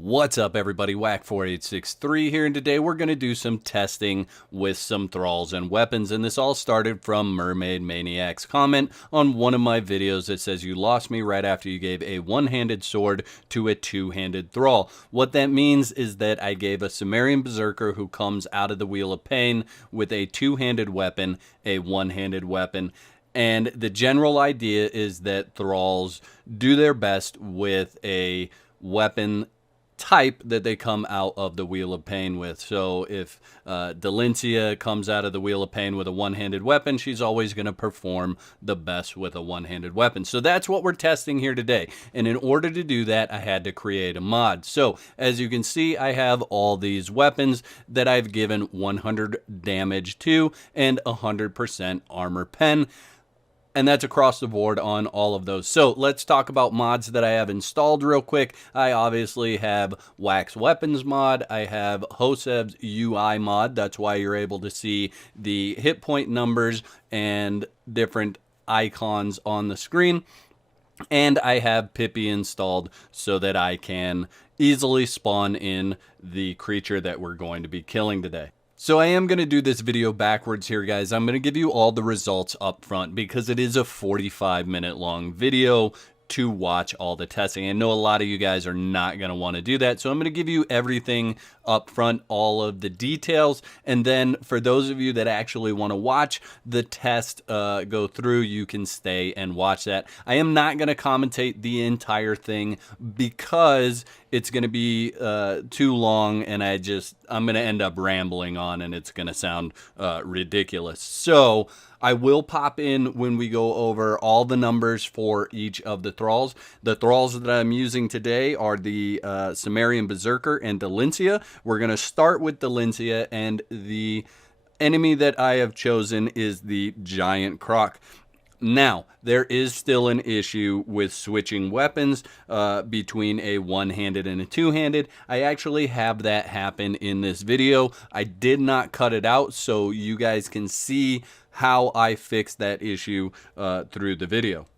What's up, everybody? Whack4863 here, and today we're going to do some testing with some thralls and weapons. And this all started from Mermaid Maniac's comment on one of my videos that says you lost me right after you gave a one-handed sword to a two-handed thrall. What that means is that I gave a Sumerian Berserker who comes out of the Wheel of Pain with a two-handed weapon, a one-handed weapon. And the general idea is that thralls do their best with a weapon type that they come out of the Wheel of Pain with. So if Dalinsia comes out of the Wheel of Pain with a one-handed weapon, she's always going to perform the best with a one-handed weapon. So that's what we're testing here today. And in order to do that, I had to create a mod. So as you can see, I have all these weapons that I've given 100 damage to and 100% armor pen. And that's across the board on all of those. So let's talk about mods that I have installed real quick. I obviously have Wax Weapons mod. I have Hoseb's UI mod. That's why you're able to see the hit point numbers and different icons on the screen. And I have Pippi installed so that I can easily spawn in the creature that we're going to be killing today. So I am going to do this video backwards here, guys. I'm going to give you all the results up front because it is a 45-minute long video to watch all the testing. I know a lot of you guys are not going to want to do that, so I'm going to give you everything up front, all of the details, and then for those of you that actually want to watch the test go through, you can stay and watch that. I am not going to commentate the entire thing because it's going to be too long, and I'm going to end up rambling on, and it's going to sound ridiculous. So I will pop in when we go over all the numbers for each of the thralls. The thralls that I'm using today are the Sumerian Berserker and Dalinsia. We're going to start with Dalinsia, and the enemy that I have chosen is the Giant Croc. Now, there is still an issue with switching weapons between a one-handed and a two-handed. I actually have that happen in this video. I did not cut it out so you guys can see how I fixed that issue through the video.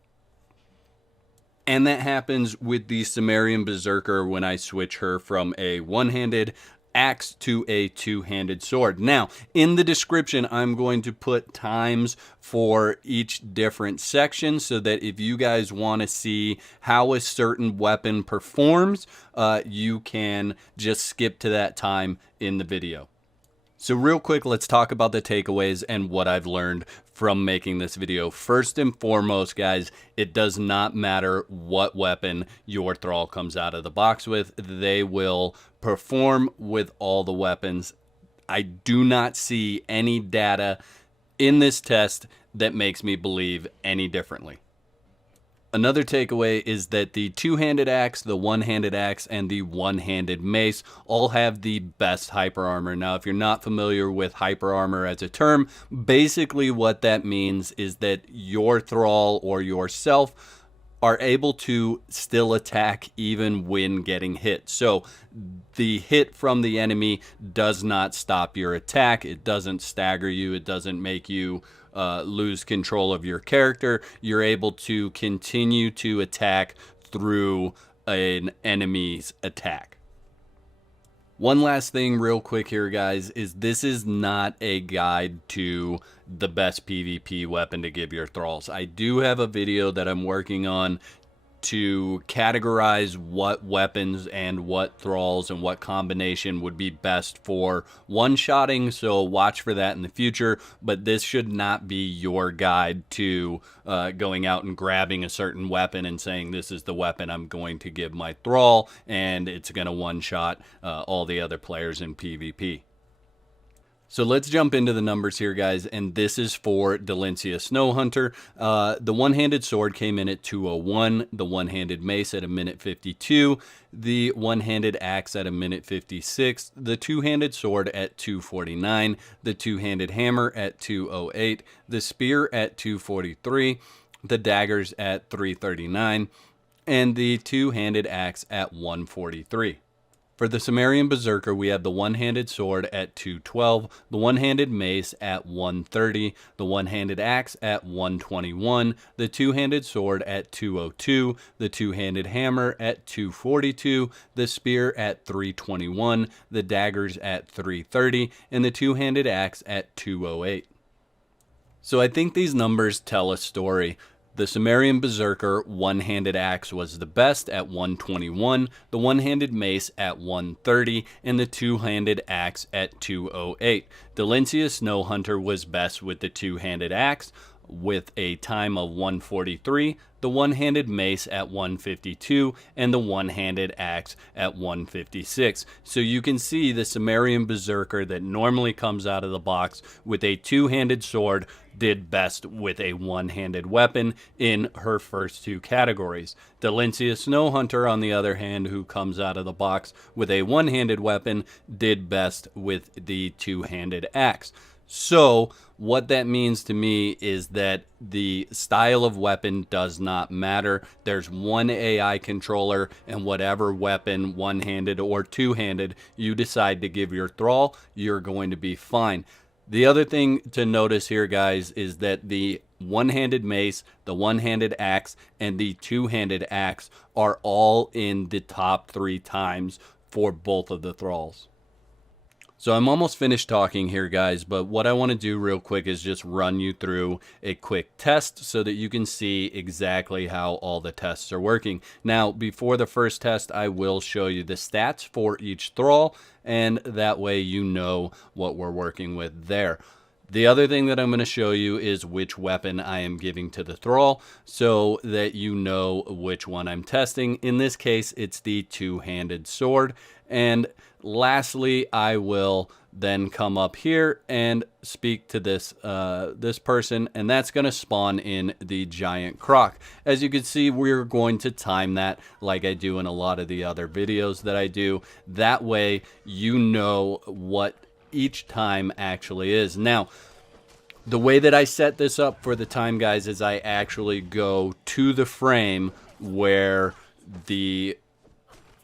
And that happens with the Sumerian Berserker when I switch her from a one-handed axe to a two-handed sword. Now, in the description, I'm going to put times for each different section so that if you guys want to see how a certain weapon performs, you can just skip to that time in the video. So real quick, let's talk about the takeaways and what I've learned from making this video. First and foremost, guys, it does not matter what weapon your thrall comes out of the box with. They will perform with all the weapons. I do not see any data in this test that makes me believe any differently. Another takeaway is that the two-handed axe, the one-handed axe, and the one-handed mace all have the best hyper armor. Now, if you're not familiar with hyper armor as a term, basically what that means is that your thrall or yourself are able to still attack even when getting hit. So the hit from the enemy does not stop your attack. It doesn't stagger you. It doesn't make you lose control of your character. You're able to continue to attack through an enemy's attack. One last thing real quick here, guys, is this is not a guide to the best PvP weapon to give your thralls. I do have a video that I'm working on to categorize what weapons and what thralls and what combination would be best for one-shotting, so watch for that in the future. But this should not be your guide to going out and grabbing a certain weapon and saying this is the weapon I'm going to give my thrall and it's going to one-shot all the other players in PvP. So let's jump into the numbers here, guys, and this is for Dalinsia Snow Hunter. The one-handed sword came in at 201, the one-handed mace at 1:52, the one-handed axe at 1:56, the two-handed sword at 249, the two-handed hammer at 208, the spear at 243, the daggers at 339, and the two-handed axe at 143. For the Sumerian Berserker, we have the one-handed sword at 212, the one-handed mace at 130, the one-handed axe at 121, the two-handed sword at 202, the two-handed hammer at 242, the spear at 321, the daggers at 330, and the two-handed axe at 208. So I think these numbers tell a story. The Sumerian Berserker one-handed axe was the best at 121, the one-handed mace at 130, and the two-handed axe at 208. Dalinsia Snow Hunter was best with the two-handed axe with a time of 143, the one-handed mace at 152, and the one-handed axe at 156. So you can see the Sumerian Berserker that normally comes out of the box with a two-handed sword did best with a one-handed weapon in her first two categories. Dalinsia Snow Hunter, on the other hand, who comes out of the box with a one-handed weapon, did best with the two-handed axe. So what that means to me is that the style of weapon does not matter. There's one AI controller, and whatever weapon, one-handed or two-handed, you decide to give your thrall, you're going to be fine. The other thing to notice here, guys, is that the one-handed mace, the one-handed axe, and the two-handed axe are all in the top 3 times for both of the thralls. So I'm almost finished talking here, guys, but what I want to do real quick is just run you through a quick test so that you can see exactly how all the tests are working. Now, before the first test, I will show you the stats for each thrall, and that way you know what we're working with there. The other thing that I'm going to show you is which weapon I am giving to the thrall so that you know which one I'm testing. In this case, it's the two-handed sword. And lastly, I will then come up here and speak to this person, and that's going to spawn in the giant croc. As you can see, we're going to time that like I do in a lot of the other videos that I do. That way you know what each time actually is. Now, the way that I set this up for the time, guys, is I actually go to the frame where the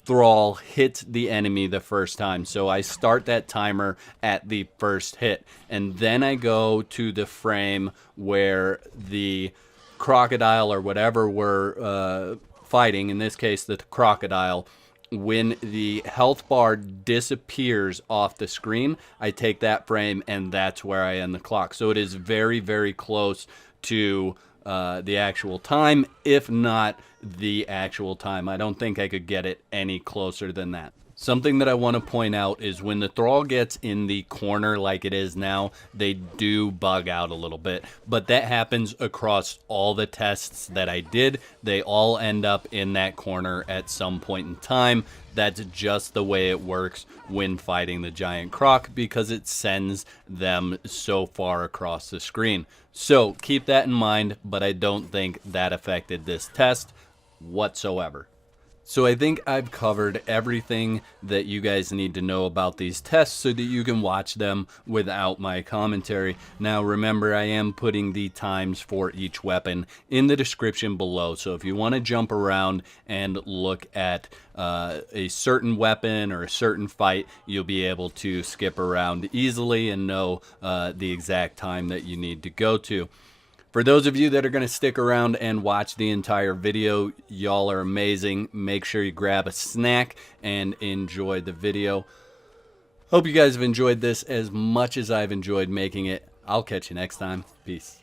thrall hits the enemy the first time. So I start that timer at the first hit, and then I go to the frame where the crocodile or whatever we're fighting, in this case the crocodile, when the health bar disappears off the screen, I take that frame, and that's where I end the clock. So it is very, very close to the actual time, if not the actual time. I don't think I could get it any closer than that. Something that I want to point out is when the thrall gets in the corner like it is now, they do bug out a little bit. But that happens across all the tests that I did. They all end up in that corner at some point in time. That's just the way it works when fighting the giant croc, because it sends them so far across the screen. So keep that in mind, but I don't think that affected this test whatsoever. So I think I've covered everything that you guys need to know about these tests so that you can watch them without my commentary. Now remember, I am putting the times for each weapon in the description below. So if you want to jump around and look at a certain weapon or a certain fight, you'll be able to skip around easily and know the exact time that you need to go to. For those of you that are going to stick around and watch the entire video, y'all are amazing. Make sure you grab a snack and enjoy the video. Hope you guys have enjoyed this as much as I've enjoyed making it. I'll catch you next time. Peace.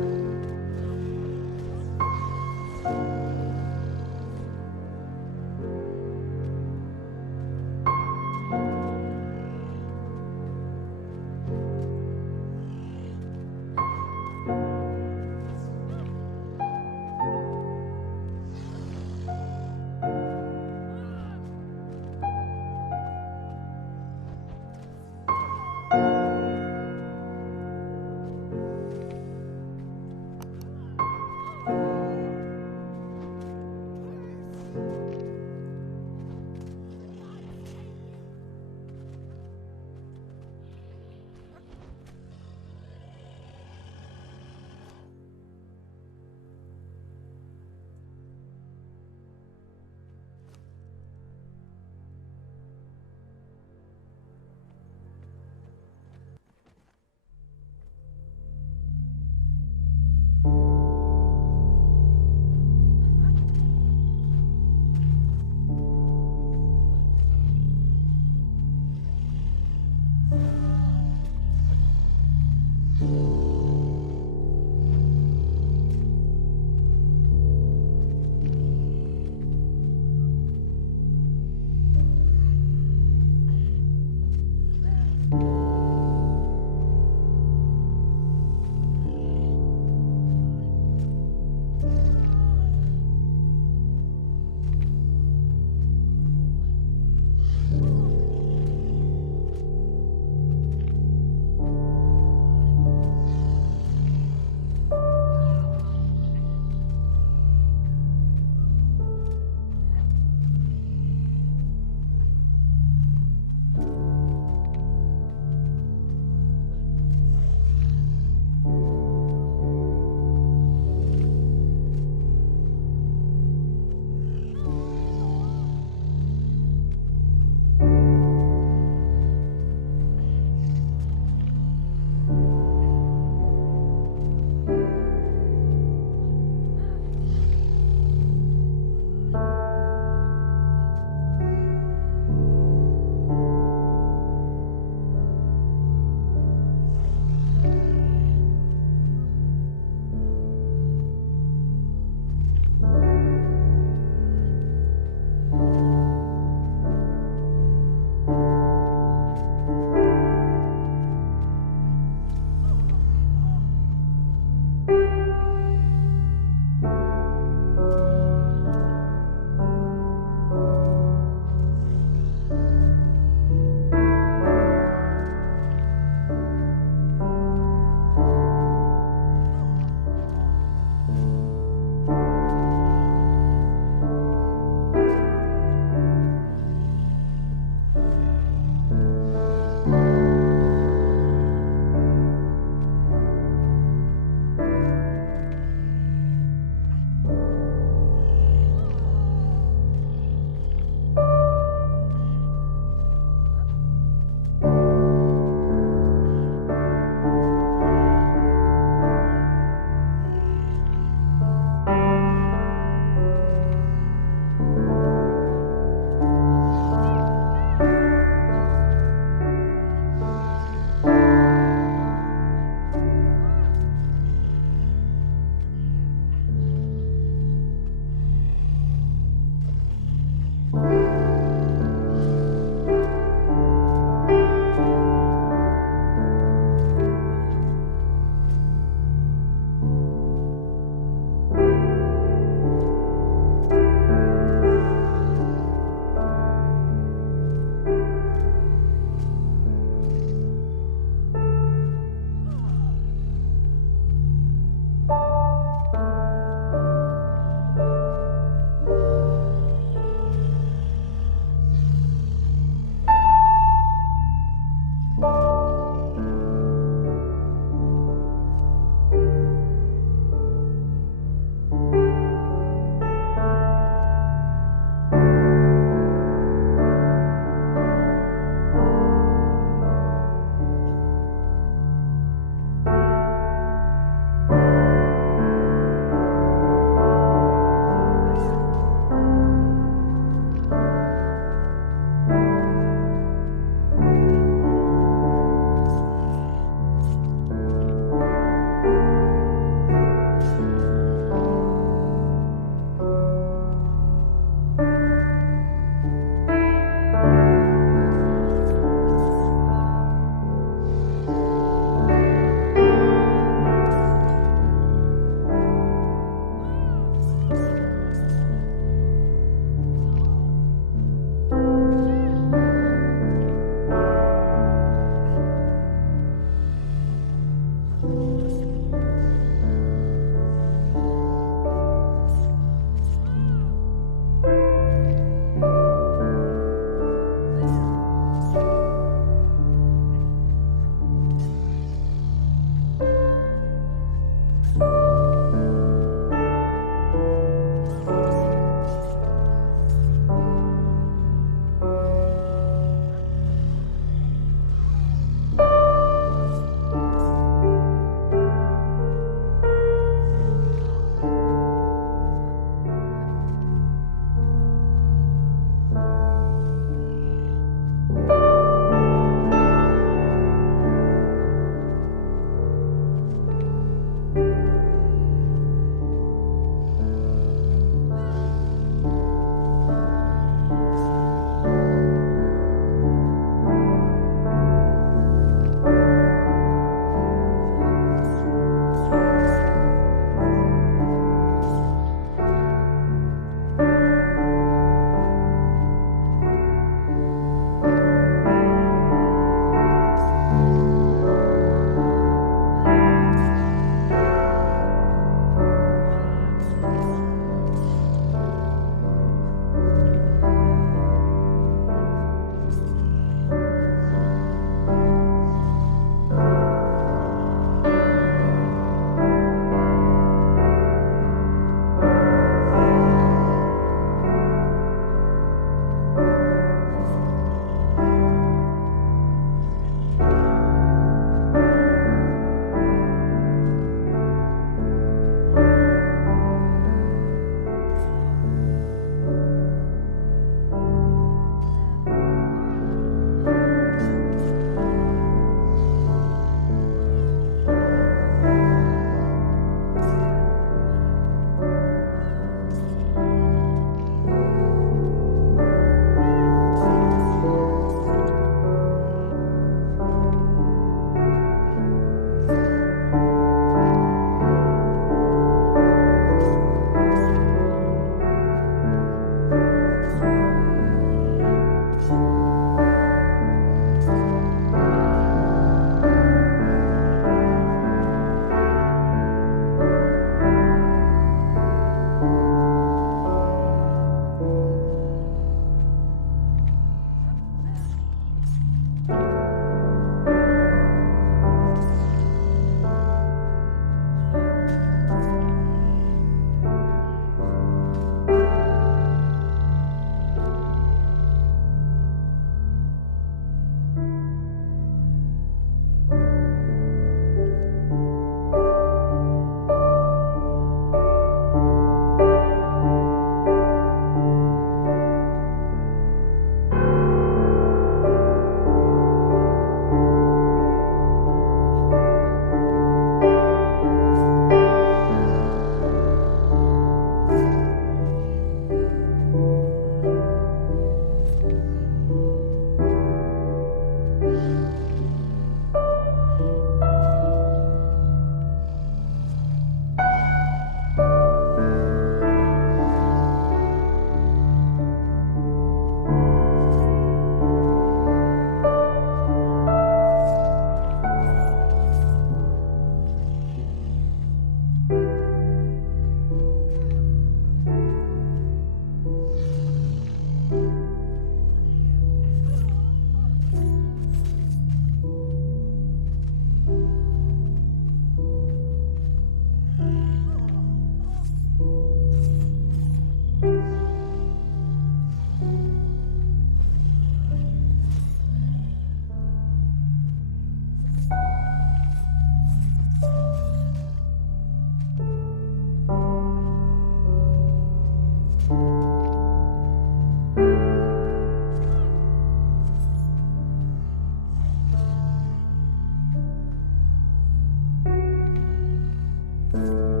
you.